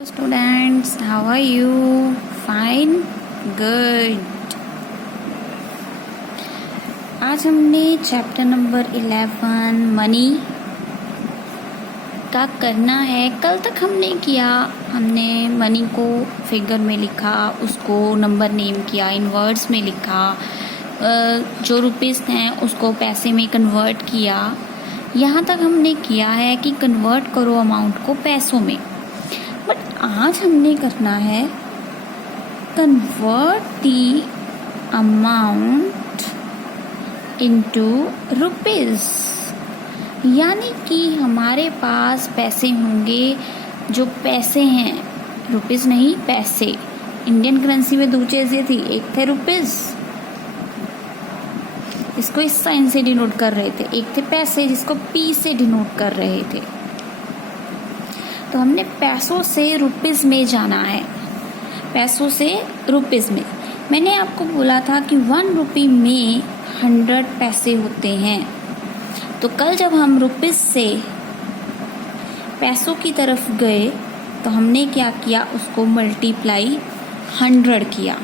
Students, how are you? Fine? Good. आज हमने chapter number 11 money का करना है। कल तक हमने मनी को फिगर में लिखा, उसको नंबर नेम किया, इन वर्ड्स में लिखा, जो रुपीस हैं उसको पैसे में कन्वर्ट किया। यहाँ तक हमने किया है कि कन्वर्ट करो अमाउंट को पैसों में। बट आज हमने करना है convert the amount into rupees, यानी कि हमारे पास पैसे होंगे, जो पैसे हैं, रुपीस नहीं पैसे। इंडियन करेंसी में दो चीजें थी, एक थे रुपीस, इसको इस साइन से डिनोट कर रहे थे, एक थे पैसे जिसको पी से डिनोट कर रहे थे। तो हमने पैसों से रुपीस में जाना है, पैसों से रुपीस में। मैंने आपको बोला था कि 1 रुपी में 100 पैसे होते हैं। तो कल जब हम रुपीस से पैसों की तरफ गए तो हमने क्या किया, उसको मल्टीप्लाई 100 किया,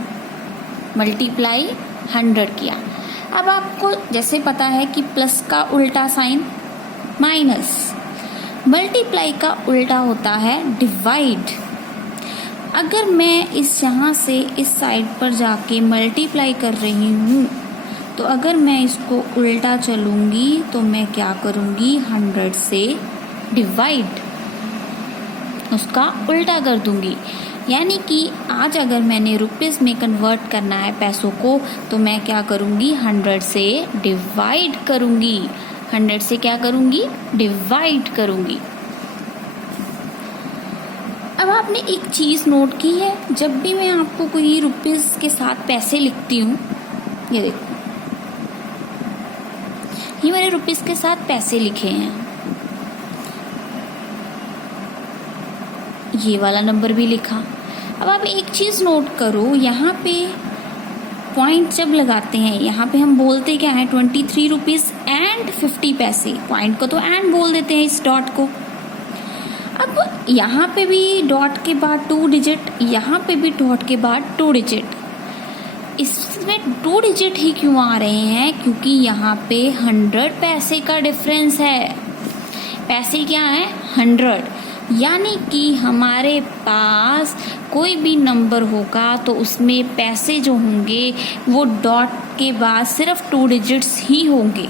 मल्टीप्लाई 100 किया। अब आपको जैसे पता है कि प्लस का उल्टा साइन माइनस, मल्टीप्लाई का उल्टा होता है डिवाइड। अगर मैं यहाँ से इस साइड पर जाके मल्टीप्लाई कर रही हूँ, तो अगर मैं इसको उल्टा चलूंगी तो मैं क्या करूंगी, 100 से डिवाइड, उसका उल्टा कर दूंगी। यानी कि आज अगर मैंने रुपीस में कन्वर्ट करना है पैसों को, तो मैं क्या करूंगी, 100 से डिवाइड करूंगी। 100 से क्या करूंगी, डिवाइड करूंगी। अब आपने एक चीज नोट की है, जब भी मैं आपको कोई रुपीस के साथ पैसे लिखती हूँ, ये देखो, ये मैंने रुपीस के साथ पैसे लिखे हैं, ये वाला नंबर भी लिखा। अब आप एक चीज नोट करो, यहाँ पे पॉइंट जब लगाते हैं, यहाँ पे हम बोलते क्या है, 23 रुपीज एंड 50 पैसे। पॉइंट को तो एंड बोल देते हैं इस डॉट को। अब यहाँ पे भी डॉट के बाद 2 डिजिट, यहाँ पे भी डॉट के बाद 2 डिजिट। इसमें 2 डिजिट ही क्यों आ रहे हैं, क्योंकि यहाँ पे 100 पैसे का डिफरेंस है। पैसे क्या है, 100। यानी कि हमारे पास कोई भी नंबर होगा तो उसमें पैसे जो होंगे वो डॉट के बाद सिर्फ 2 डिजिट्स ही होंगे।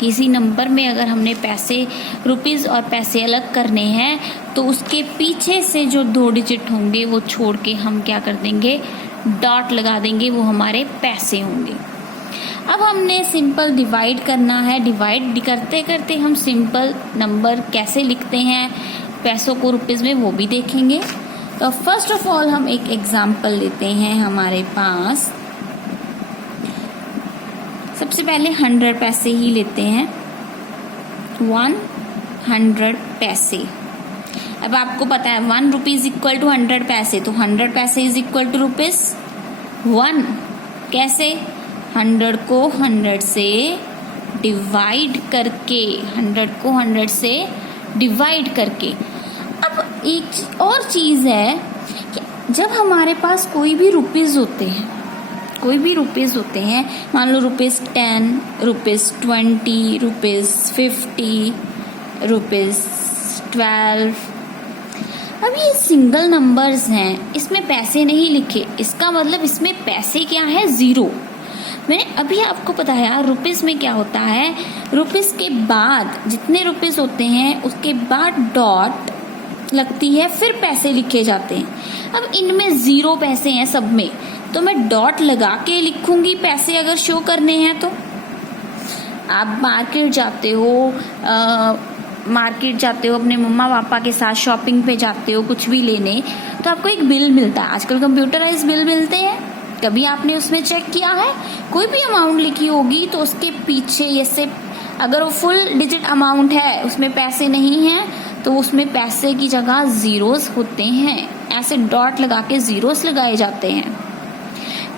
किसी नंबर में अगर हमने पैसे, रुपीस और पैसे अलग करने हैं, तो उसके पीछे से जो 2 डिजिट होंगे वो छोड़ के हम क्या कर देंगे, डॉट लगा देंगे, वो हमारे पैसे होंगे। अब हमने सिंपल डिवाइड करना है। डिवाइड करते करते हम सिंपल नंबर कैसे लिखते हैं पैसों को रुपीस में, वो भी देखेंगे। तो फर्स्ट ऑफ ऑल हम एक एग्जाम्पल लेते हैं। हमारे पास सबसे पहले 100 पैसे ही लेते हैं, 100 पैसे। अब आपको पता है 1 रुपीज इक्वल टू 100 पैसे, तो 100 पैसे इज इक्वल टू रुपीस 1। कैसे, 100 को 100 से डिवाइड करके, 100 को 100 से डिवाइड करके। अब एक और चीज है कि जब हमारे पास कोई भी रुपीज होते हैं, कोई भी रुपीज होते हैं, मान लो रुपीज 10, रुपीज 20, रुपीज 50, रुपीज 12। अब ये सिंगल नंबर्स हैं, इसमें पैसे नहीं लिखे, इसका मतलब इसमें पैसे क्या है, 0। मैंने अभी आपको बताया रुपीस में क्या होता है, रुपीस के बाद जितने रुपीस होते हैं उसके बाद डॉट लगती है, फिर पैसे लिखे जाते हैं। अब इनमें 0 पैसे हैं सब में, तो मैं डॉट लगा के लिखूंगी पैसे अगर शो करने हैं तो। आप मार्केट जाते हो, अपने मम्मा पापा के साथ शॉपिंग पे जाते हो कुछ भी लेने, तो आपको एक बिल मिलता है। आजकल कंप्यूटराइज बिल मिलते हैं, कभी आपने उसमें चेक किया है, कोई भी अमाउंट लिखी होगी तो उसके पीछे जैसे अगर वो फुल डिजिट अमाउंट है, उसमें पैसे नहीं है, तो उसमें पैसे की जगह जीरोस होते हैं, ऐसे डॉट लगा के जीरोस लगाए जाते हैं।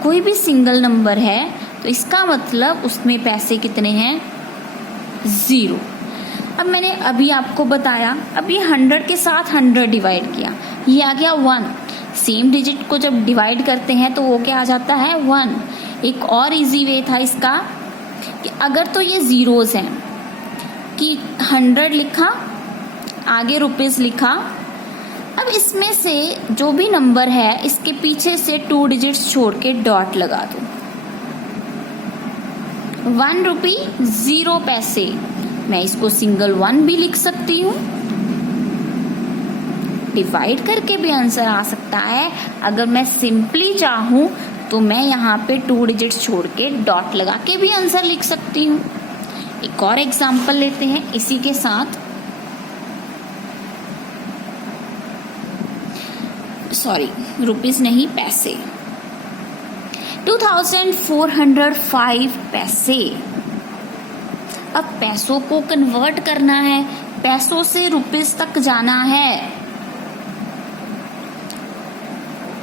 कोई भी सिंगल नंबर है तो इसका मतलब उसमें पैसे कितने हैं, 0। अब मैंने अभी आपको बताया, अब ये 100 के साथ 100 डिवाइड किया, ये आ गया 1। सेम डिजिट को जब डिवाइड करते हैं तो वो क्या आ जाता है 1। एक और इजी वे था इसका कि अगर तो ये जीरोस हैं कि 100 लिखा, आगे रुपीस लिखा, अब इसमें से जो भी नंबर है इसके पीछे से 2 डिजिट्स छोड़ के डॉट लगा दो। 1 रुपी 0 पैसे, मैं इसको सिंगल 1 भी लिख सकती हूँ। डिवाइड करके भी आंसर आ सकता है। अगर मैं सिंपली चाहूँ तो मैं यहाँ पे 2 डिजिट्स छोड़ के डॉट लगा के भी आंसर लिख सकती हूँ। एक और एग्जाम्पल लेते हैं इसी के साथ। सॉरी, रुपीस नहीं, पैसे। 2405 पैसे। अब पैसों को कन्वर्ट करना है, पैसों से रुपीस तक जाना है,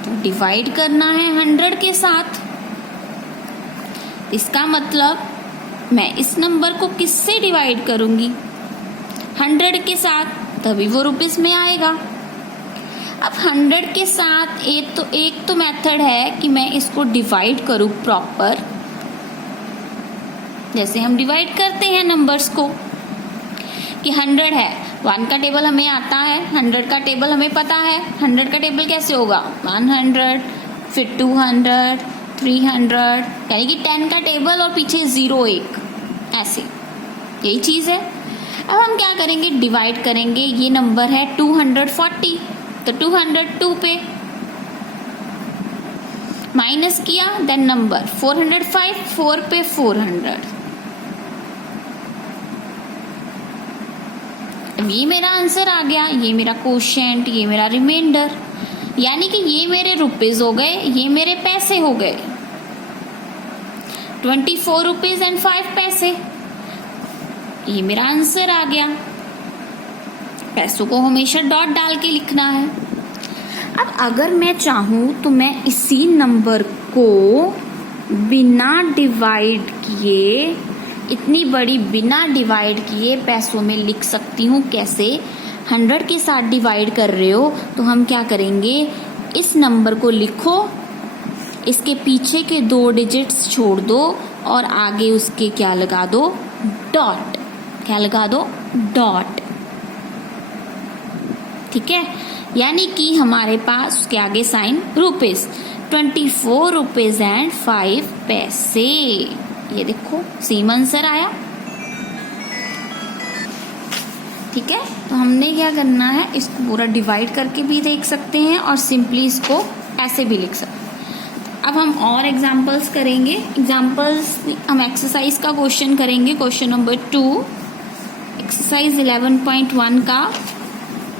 तो डिवाइड करना है 100 के साथ। इसका मतलब मैं इस नंबर को किससे डिवाइड करूंगी? 100 के साथ, तभी वो रुपीस में आएगा। अब 100 के साथ एक तो मेथड है कि मैं इसको डिवाइड करूं प्रॉपर, जैसे हम डिवाइड करते हैं नंबर्स को कि 100 है, 1 का टेबल हमें आता है, 100 का टेबल हमें पता है। 100 का टेबल कैसे होगा? 100, फिर 200, 300, यानी कि 10 का टेबल और पीछे 0 1, ऐसे, यही चीज है। अब हम क्या करेंगे? डिवाइड करेंगे। ये नंबर है 240, तो 202 पे माइनस किया, देन नंबर 405, 4 पे 400। ये मेरा आंसर आ गया, ये मेरा कोशेंट, ये मेरा रिमाइंडर, यानी कि ये मेरे रुपीस हो गए, ये मेरे पैसे हो गए। 24 रुपीज एंड 5 पैसे, ये मेरा आंसर आ गया। पैसों को हमेशा डॉट डाल के लिखना है। अब अगर मैं चाहूं तो मैं इसी नंबर को बिना डिवाइड किए, इतनी बड़ी बिना डिवाइड किए पैसों में लिख सकती हूँ। कैसे? 100 के साथ डिवाइड कर रहे हो तो हम क्या करेंगे? इस नंबर को लिखो, इसके पीछे के 2 डिजिट्स छोड़ दो और आगे उसके क्या लगा दो? डॉट। क्या लगा दो? डॉट। ठीक है, यानी कि हमारे पास उसके आगे साइन रुपीस, 24 रुपीज एंड 5 पैसे। ये देखो सेम आंसर आया। ठीक है, तो हमने क्या करना है, इसको पूरा डिवाइड करके भी देख सकते हैं और सिंपली इसको ऐसे भी लिख सकते हैं। अब हम और एग्जांपल्स करेंगे। एग्जांपल्स हम एक्सरसाइज का क्वेश्चन करेंगे, क्वेश्चन नंबर 2, एक्सरसाइज 11.1 का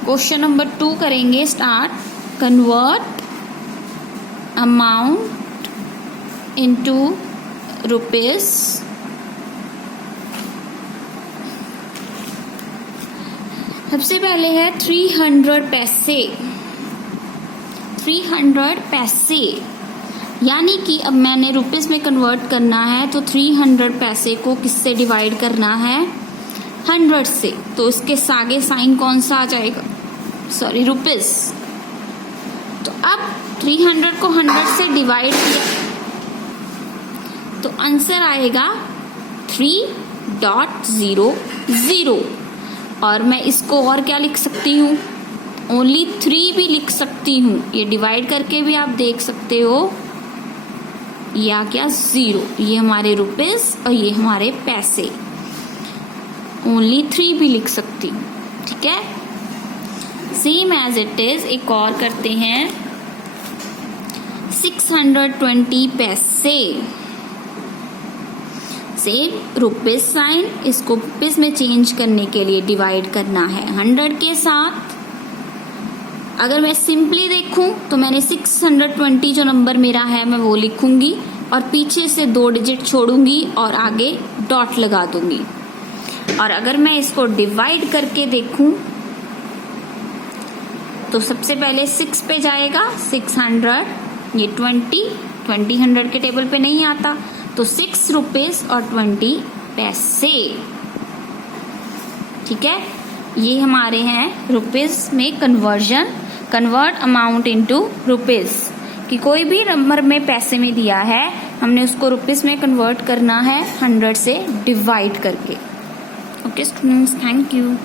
क्वेश्चन नंबर 2 करेंगे start. Convert amount into rupees. सबसे पहले है 300 पैसे। 300 पैसे, यानी कि अब मैंने रुपीस में कन्वर्ट करना है तो 300 पैसे को किससे डिवाइड करना है? 100 से। तो इसके आगे साइन कौन सा आ जाएगा? Sorry, rupees. तो अब 300 को 100 से डिवाइड किया तो आंसर आएगा 3.00। और मैं इसको और क्या लिख सकती हूँ? ओनली 3 भी लिख सकती हूँ। ये डिवाइड करके भी आप देख सकते हो। ये आ गया 0, ये हमारे रुपीस और ये हमारे पैसे। ओनली 3 भी लिख सकती हूँ। ठीक है, सेम एज इट इज एक और करते हैं। 620 पैसे। सेम रुपीस साइन, इसको रुपीस में चेंज करने के लिए डिवाइड करना है 100 के साथ। अगर मैं सिंपली देखूं तो मैंने 620 जो नंबर मेरा है मैं वो लिखूंगी और पीछे से 2 डिजिट छोड़ूंगी और आगे डॉट लगा दूंगी। और अगर मैं इसको डिवाइड करके देखूं तो सबसे पहले 6 पे जाएगा 600, ये 20 100 के टेबल पे नहीं आता, तो 6 रुपीस और 20 पैसे। ठीक है, ये हमारे हैं रुपीस में conversion convert amount into rupees, कि कोई भी नंबर में पैसे में दिया है हमने उसको रुपीज में कन्वर्ट करना है 100 से डिवाइड करके। Okay students, thank you.